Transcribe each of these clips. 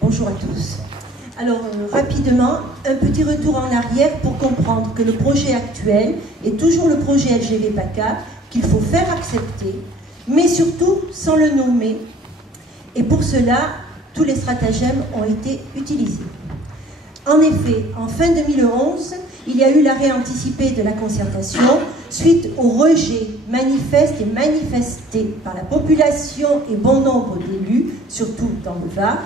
Bonjour à tous. Alors, rapidement, un petit retour en arrière pour comprendre que le projet actuel est toujours le projet LGV PACA, qu'il faut faire accepter, mais surtout sans le nommer. Et pour cela, tous les stratagèmes ont été utilisés. En effet, en fin 2011, il y a eu l'arrêt anticipé de la concertation suite au rejet manifeste et manifesté par la population et bon nombre d'élus, surtout dans le Var.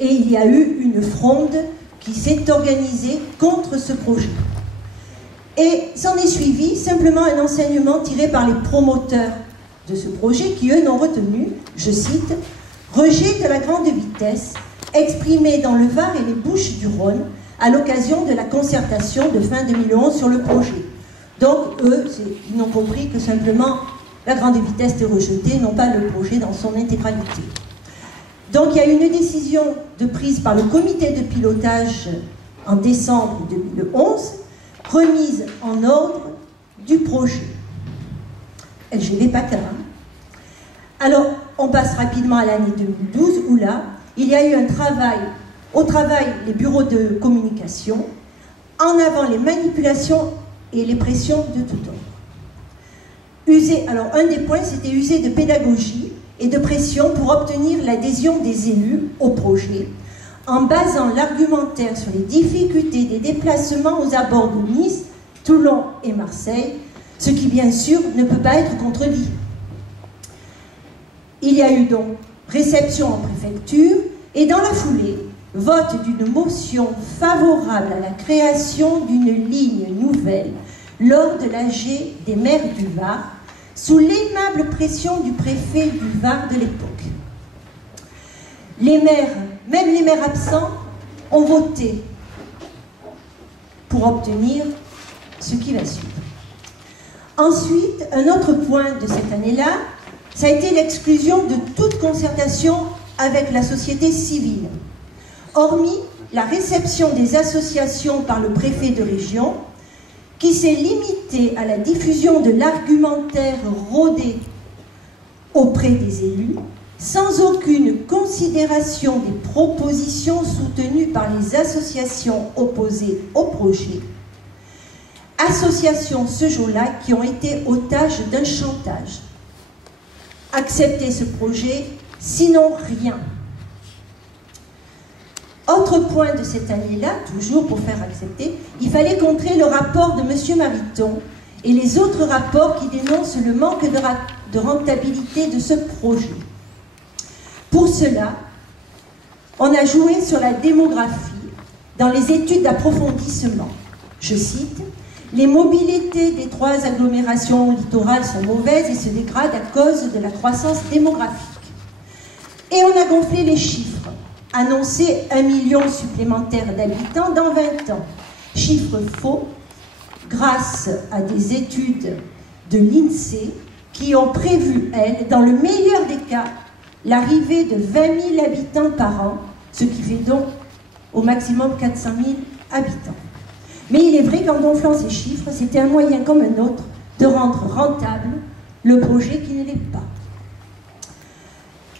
Et il y a eu une fronde qui s'est organisée contre ce projet. Et s'en est suivi simplement un enseignement tiré par les promoteurs de ce projet qui, eux, n'ont retenu, je cite, « rejet de la grande vitesse exprimé dans le Var et les Bouches-du-Rhône à l'occasion de la concertation de fin 2011 sur le projet. » Donc, eux, ils n'ont compris que simplement la grande vitesse est rejetée, non pas le projet dans son intégralité. Donc, il y a une décision prise par le comité de pilotage en décembre 2011, remise en ordre du projet. LGV PACA. Alors, on passe rapidement à l'année 2012, où là, il y a eu un travail, au travail les bureaux de communication, en avant les manipulations et les pressions de tout ordre. Alors, un des points, c'était user de pédagogie et de pression pour obtenir l'adhésion des élus au projet, en basant l'argumentaire sur les difficultés des déplacements aux abords de Nice, Toulon et Marseille, ce qui, bien sûr, ne peut pas être contredit. Il y a eu donc réception en préfecture et dans la foulée, vote d'une motion favorable à la création d'une ligne nouvelle lors de l'AG des maires du Var, sous l'aimable pression du préfet du Var de l'époque. Les maires, même les maires absents, ont voté pour obtenir ce qui va suivre. Ensuite, un autre point de cette année-là, ça a été l'exclusion de toute concertation avec la société civile, hormis la réception des associations par le préfet de région, qui s'est limité à la diffusion de l'argumentaire rodé auprès des élus, sans aucune considération des propositions soutenues par les associations opposées au projet. Associations ce jour-là qui ont été otages d'un chantage. Accepter ce projet, sinon rien. Autre point de cette année-là, toujours pour faire accepter, il fallait contrer le rapport de M. Mariton et les autres rapports qui dénoncent le manque de rentabilité de ce projet. Pour cela, on a joué sur la démographie dans les études d'approfondissement. Je cite, « Les mobilités des 3 agglomérations littorales sont mauvaises et se dégradent à cause de la croissance démographique. » Et on a gonflé les chiffres, annoncé 1 million supplémentaire d'habitants dans 20 ans. Chiffre faux, grâce à des études de l'INSEE qui ont prévu, elles, dans le meilleur des cas, l'arrivée de 20 000 habitants par an, ce qui fait donc au maximum 400 000 habitants. Mais il est vrai qu'en gonflant ces chiffres, c'était un moyen comme un autre de rendre rentable le projet qui ne l'est pas.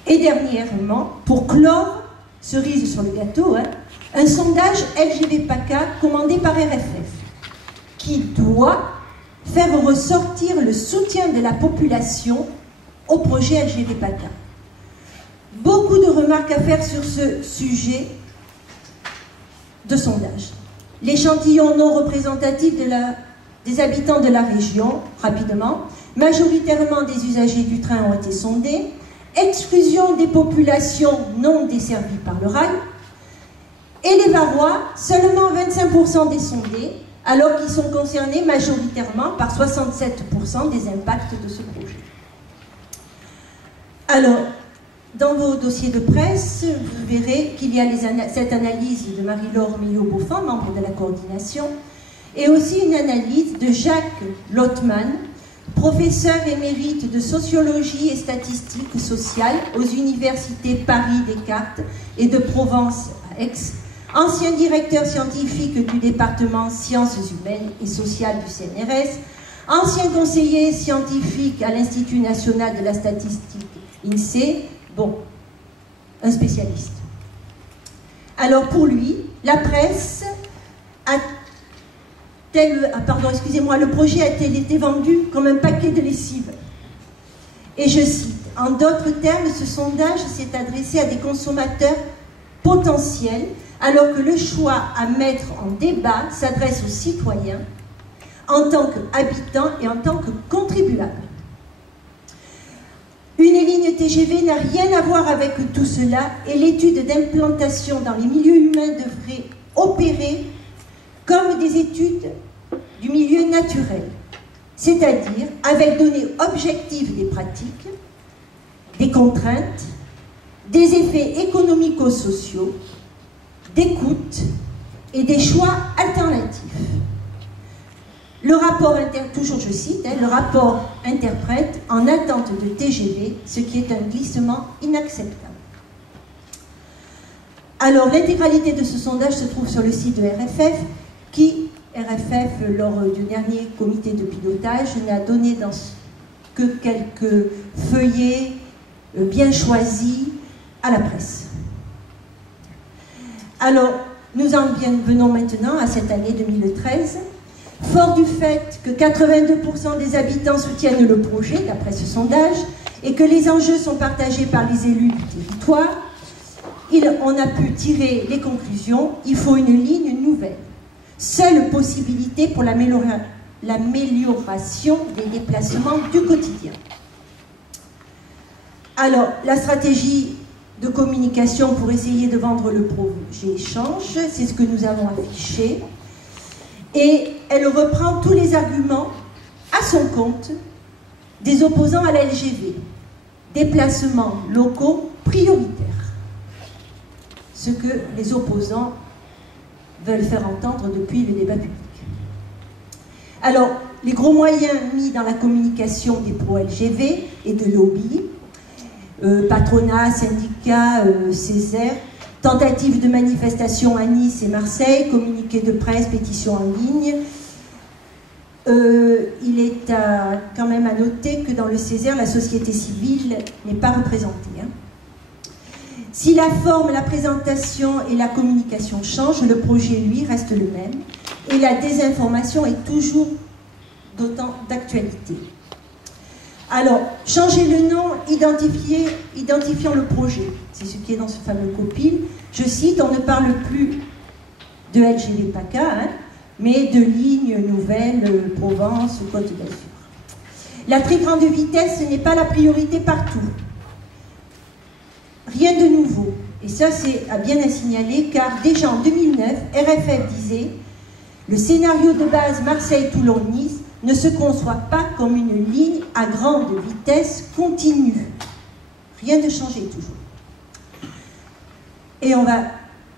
Et dernièrement, pour clore, cerise sur le gâteau, un sondage LGV PACA commandé par RFF, qui doit faire ressortir le soutien de la population au projet LGV PACA. Beaucoup de remarques à faire sur ce sujet de sondage. L'échantillon non représentatif des habitants de la région, rapidement, majoritairement des usagers du train ont été sondés, exclusion des populations non desservies par le rail, et les Varois, seulement 25% des sondés, alors qu'ils sont concernés majoritairement par 67% des impacts de ce projet. Alors, dans vos dossiers de presse, vous verrez qu'il y a cette analyse de Marie-Laure Meillot-Beaufort, membre de la coordination, et aussi une analyse de Jacques Lottmann, professeur émérite de sociologie et statistique sociale aux universités Paris Descartes et de Provence à Aix, ancien directeur scientifique du département Sciences humaines et sociales du CNRS, ancien conseiller scientifique à l'Institut national de la statistique INSEE, bon, un spécialiste. Alors pour lui, la presse le projet a-t-il été vendu comme un paquet de lessive? Et je cite, en d'autres termes, ce sondage s'est adressé à des consommateurs potentiels, alors que le choix à mettre en débat s'adresse aux citoyens en tant qu'habitants et en tant que contribuables. Une ligne TGV n'a rien à voir avec tout cela et l'étude d'implantation dans les milieux humains devrait opérer comme des études du milieu naturel, c'est-à-dire avec données objectives des pratiques, des contraintes, des effets économico-sociaux, des coûts et des choix alternatifs. Le rapport, toujours je cite, le rapport interprète en attente de TGV, ce qui est un glissement inacceptable. Alors, l'intégralité de ce sondage se trouve sur le site de RFF, qui, lors du dernier comité de pilotage, n'a donné que quelques feuillets bien choisis à la presse. Alors, nous en venons maintenant à cette année 2013. Fort du fait que 82% des habitants soutiennent le projet, d'après ce sondage, et que les enjeux sont partagés par les élus du territoire, on a pu tirer les conclusions. Il faut une ligne nouvelle. Seule possibilité pour l'amélioration des déplacements du quotidien. Alors, la stratégie de communication pour essayer de vendre le projet change, c'est ce que nous avons affiché. Et elle reprend tous les arguments à son compte des opposants à la LGV. Déplacements locaux prioritaires. Ce que les opposants veulent faire entendre depuis le débat public. Alors, les gros moyens mis dans la communication des pro-LGV et de lobby, patronat, syndicats, Césaire, tentative de manifestation à Nice et Marseille, communiqué de presse, pétition en ligne. Il est quand même à noter que dans le Césaire, la société civile n'est pas représentée. Hein. Si la forme, la présentation et la communication changent, le projet, lui, reste le même. Et la désinformation est toujours d'autant d'actualité. Alors, changer le nom, identifiant le projet. C'est ce qui est dans ce fameux copil. Je cite, on ne parle plus de LGV PACA, hein, mais de lignes nouvelles, Provence ou Côte d'Azur. La très grande vitesse, ce n'est pas la priorité partout. Rien de nouveau. Et ça, c'est bien à signaler, car déjà en 2009, RFF disait « Le scénario de base Marseille-Toulon-Nice ne se conçoit pas comme une ligne à grande vitesse continue. » Rien de changé toujours. Et on va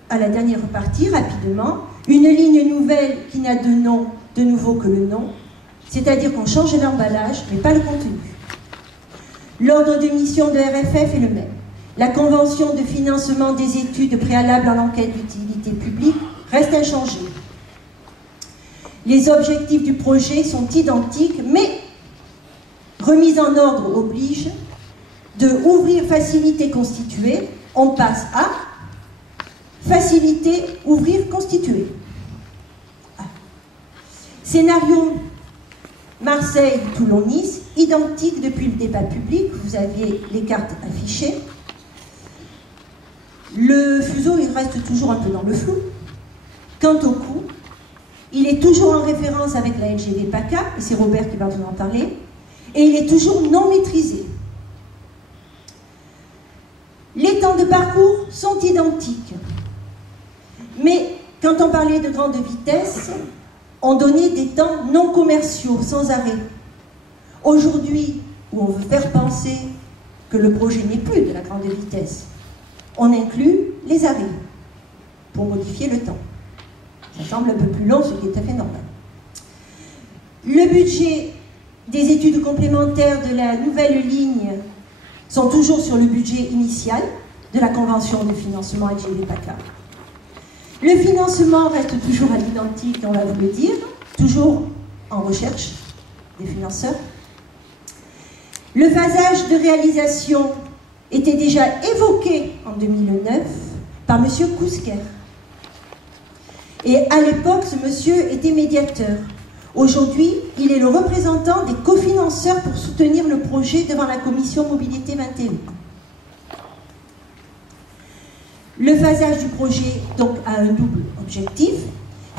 à la dernière partie, rapidement. Une ligne nouvelle qui n'a de nom de nouveau que le nom, c'est-à-dire qu'on change l'emballage, mais pas le contenu. L'ordre de mission de RFF est le même. La convention de financement des études préalables en enquête d'utilité publique reste inchangée. Les objectifs du projet sont identiques, mais remise en ordre oblige de ouvrir facilité constituée, on passe à facilité ouvrir constituée. Scénario Marseille, Toulon, Nice, identique depuis le débat public, vous aviez les cartes affichées. Le fuseau, il reste toujours un peu dans le flou. Quant au coût, il est toujours en référence avec la LGV PACA, et c'est Robert qui va vous en parler, et il est toujours non maîtrisé. Les temps de parcours sont identiques. Mais quand on parlait de grande vitesse, on donnait des temps non commerciaux, sans arrêt. Aujourd'hui, où on veut faire penser que le projet n'est plus de la grande vitesse, on inclut les arrêts pour modifier le temps. Ça semble un peu plus long, ce qui est tout à fait normal. Le budget des études complémentaires de la nouvelle ligne sont toujours sur le budget initial de la convention de financement LGV PACA. Le financement reste toujours à l'identique, on va vous le dire, toujours en recherche des financeurs. Le phasage de réalisation était déjà évoqué en 2009, par M. Kousquer. Et à l'époque, ce monsieur était médiateur. Aujourd'hui, il est le représentant des cofinanceurs pour soutenir le projet devant la commission Mobilité 21. Le phasage du projet donc, a un double objectif,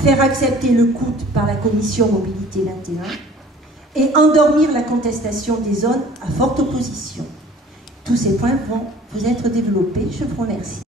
faire accepter le coût par la commission Mobilité 21 et endormir la contestation des zones à forte opposition. Tous ces points vont vous être développés. Je vous remercie.